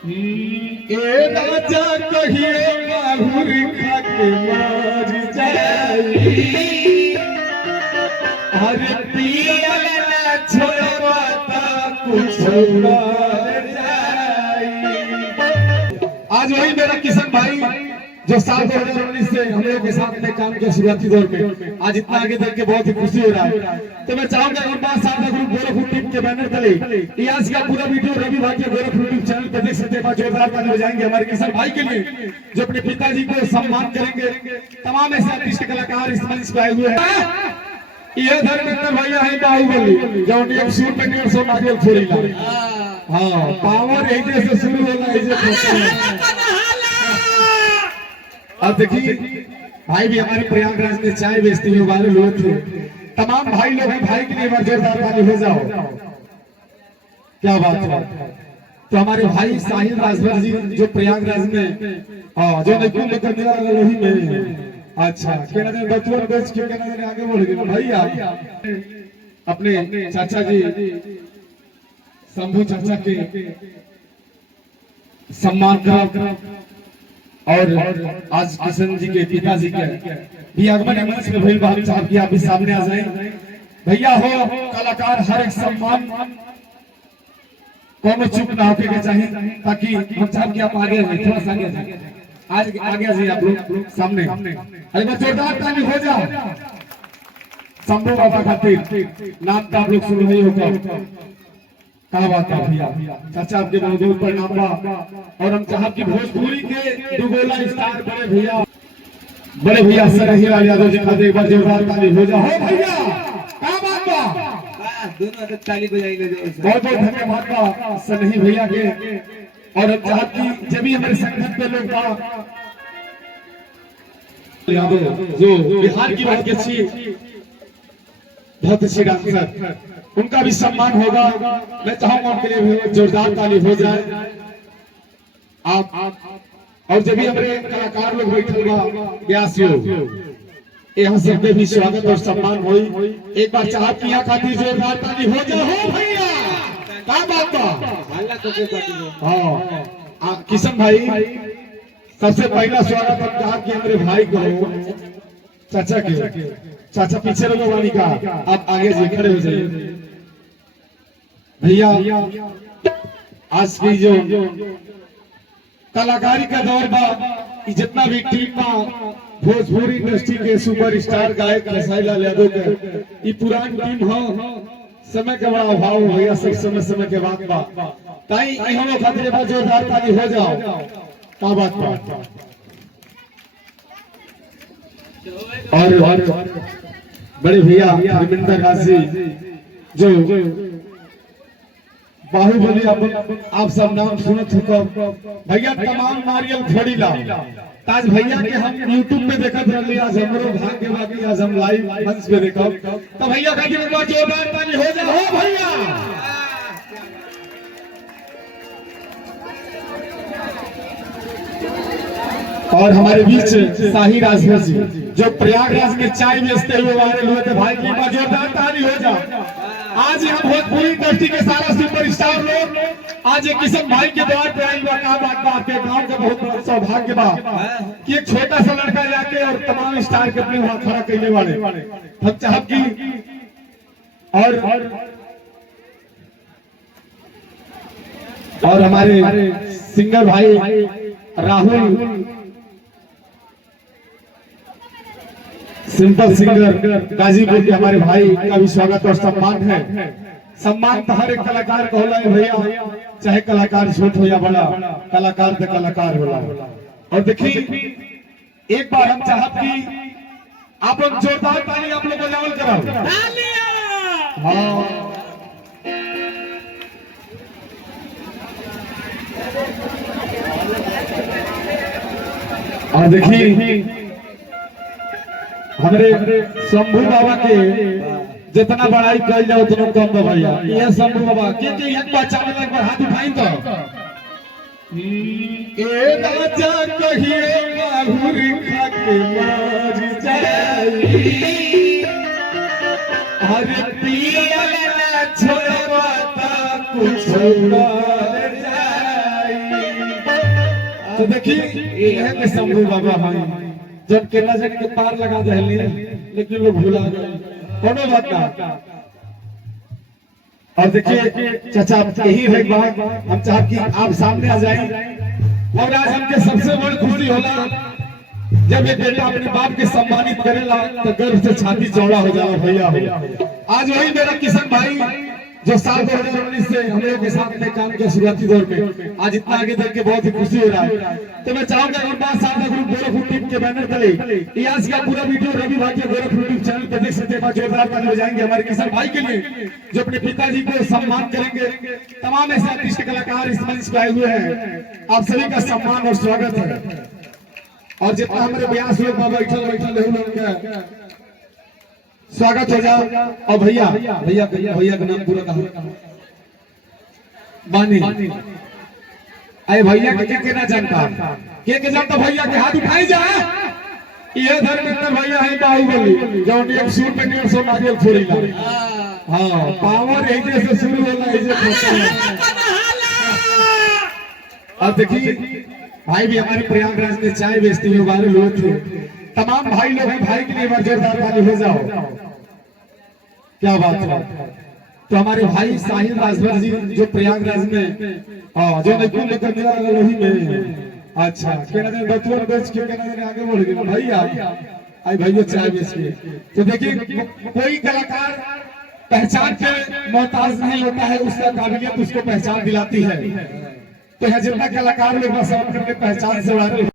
ए राजा कहिए माहुर खा के मर जाई अरे पियल ना छोड़वा ता कुछ मर जाई। आज वही मेरा किशन भाई जो साल 2019 से हम लोगों के साथ में काम किया शुरुआती दौर में, आज इतना आगे देख के बहुत ही खुशी हो रहा है। तो मैं चाहूंगा एक बार साथ ग्रुप गोरखपुर टीम के बैनर तले आज का पूरा वीडियो रवि भाई के गोरखपुर टीम चैनल पर देख सकते हैं। जोरदार ताली बजाएंगे हमारे किशन भाई के लिए जो अपने पिताजी को सम्मान करेंगे। तमाम ऐसे आर्टिस्ट कलाकार इस मंच पे आए हुए हैं। ये धर्मेंद्र भैया है बाहुबली जो एक सूर पे 150 नारियल फोड़ीला। हां पावर यही से शुरू होला है। अब देखिए भाई भी हमारे प्रयागराज में चाय बेचते हुए वाले लोग थे। तमाम भाई लोग हैं, भाई के लिए बार जोरदार ताली हो जाओ। क्या बात है। तो हमारे भाई साहिल राजभर जी जो प्रयागराज में जो निकुल लेकर मिला वही में अच्छा कहना दें बचवन बेच के कहना दें आगे बढ़ गए भैया। अपने चाचा जी शंभू चाचा के सम्मान कर और आज किशन जी के पिताजी के भी आगमन मंच में भइल बात साहब की आप भी सामने आ जाए। भैया हो कलाकार हर एक सम्मान कौन चुप ना होके के चाहिए ताकि हम साहब की आप आगे रहे थोड़ा सा आगे आज आगे जी आप लोग सामने अरे बस जोरदार ताली हो जाओ। शंभू बाबा खातिर नाम का आप लोग सुन रहे होगा। क्या बात है भैया चाचा आपके बहुत बहुत प्रणाम बा। और हम चाहब की भोजपुरी के दुगोला स्टार बड़े भैया सरहिया यादव जी का एक बार जोरदार ताली हो जाओ। हो भैया क्या बात बा दोनों ताली बजाएंगे बहुत बहुत धन्यवाद बा सरही भैया के। और हम चाहब की जब भी हमारे संगठन पे लोग बा यादव जो बिहार की बहुत अच्छी डांसर उनका भी सम्मान होगा। मैं चाहूंगा उनके लिए जोरदार ताली हो जाए। आप और जब भी हमारे कलाकार लोग बैठे यहाँ से भी स्वागत और सम्मान हो। एक बार चाह की यहाँ खातिर जोरदार ताली हो जाए। हो भैया क्या बात हाँ किशन भाई सबसे पहला स्वागत हम चाह की हमारे भाई को चाचा के चाचा पीछे रहो वाली का आप आगे से खड़े हो जाइए। भैया आज की जो कलाकारी का दौर बा जितना भी टीम बा भोजपुरी इंडस्ट्री के सुपरस्टार गायक साहिल यादव के ये पुरानी टीम हो। समय का बड़ा अभाव हो भैया सब समय के बाद बा ताई हम खातिर बा जोरदार ताली हो जाओ। क्या बात बा और बड़े भैया धर्मेंद्र राशि जो बाहुबली आप सब नाम सुनत हो भैया तमाम नारियल फोड़ीला। आज भैया के हम YouTube पे देखत रहली आज हमरो भाग्य बाकी आज हम लाइव मंच पे देखब तो भैया का एक बार जोरदार ताली हो जाए। हो भैया और हमारे बीच साहिल राजभर जी जो प्रयागराज में चाय बेचते हुए वायरल हुए थे भाई की बार जोरदार ताली हो जाए। आज यहाँ भोजपुरी इंडस्ट्री के सारा सुपरस्टार लोग आज एक किशन भाई के द्वार पे आई बात आपके गांव का बहुत बड़ा सौभाग्य बा कि एक छोटा सा लड़का जाके और तमाम स्टार के अपने वहां खड़ा करने वाले हम चाहब की और हमारे सिंगर भाई राहुल सिंपल सिंगर गाजीपुर के हमारे भाई का भी स्वागत और सम्मान है। सम्मान तो हर एक कलाकार को होला है भैया चाहे कलाकार छोट हो या बड़ा कलाकार तो कलाकार होला। और देखिए एक बार हम चाहत की आप लोग जोरदार ताली आप लोग बजावल कराओ। हाँ और देखिए हमारे शंभू बाबा के जितना बड़ाई कर जाओ उतना कम है भैया। ये शंभू बाबा के एक बार चावल एक बार हाथ उठाई तो ए राजा कहिए माहुर खा के मर जाई अरे पियल ना छोड़वा ता कुछ मर जाई। तो देखिए ये है कि शंभू बाबा हैं जब केला जन के पार लगा दहली लेकिन लोग भुला गए कोनो बात ना। और देखिए चाचा यही है बात हम चाहते कि आप सामने आ जाए। और आज हमके सबसे बड़ी खुशी होला जब ये बेटा अपने बाप के सम्मानित करेला तो गर्व से छाती चौड़ा हो जाओ भैया। आज वही मेरा किशन भाई जो साल 2019 से हम लोग के साथ में काम किया शुरुआती दौर में आज इतना आगे तक के बहुत ही खुशी हो रहा है। तो मैं चाहूंगा एक बार सादा ग्रुप गोरखपुर टीम के बैनर तले आज का पूरा वीडियो रवि भाई के गोरखपुर टीम चैनल पर देख सकते हैं। जोरदार ताली बजाएंगे हमारे किशन भाई के लिए जो अपने पिताजी को सम्मान करेंगे। तमाम ऐसे आर्टिस्ट कलाकार इस मंच पे आए हुए हैं, आप सभी का सम्मान और स्वागत है। और जितना हमारे ब्यास लोग बैठल स्वागत हो जाओ। और भैया भैया भैया का नाम पूरा कहा बानी अरे भैया के ना जानता के जानता भैया के हाथ उठाई जा। ये धर्मेंद्र भैया है बाहुबली जो एक सूट में 150 नारियल फोड़ी ला। हां पावर यही से शुरू होला अब देखिए भाई भी हमारे प्रयागराज में चाय बेचते हुए वाले लोग थे। तमाम भाई लोग हैं, भाई के लिए बार जोरदार ताली हो जाओ। क्या बात है। तो हमारे भाई साहिल राजभर जी जो प्रयागराज में जो निकुल लेकर मिला लोही में अच्छा केना दिन बतुअन बेच के केना दिन आगे बढ़ गए भैया आई भैया चाय बेच के। तो देखिए कोई कलाकार पहचान के मोहताज नहीं होता है, उसका काबिलियत उसको पहचान दिलाती है। तो यहाँ जितना कलाकार लोग करके पहचान से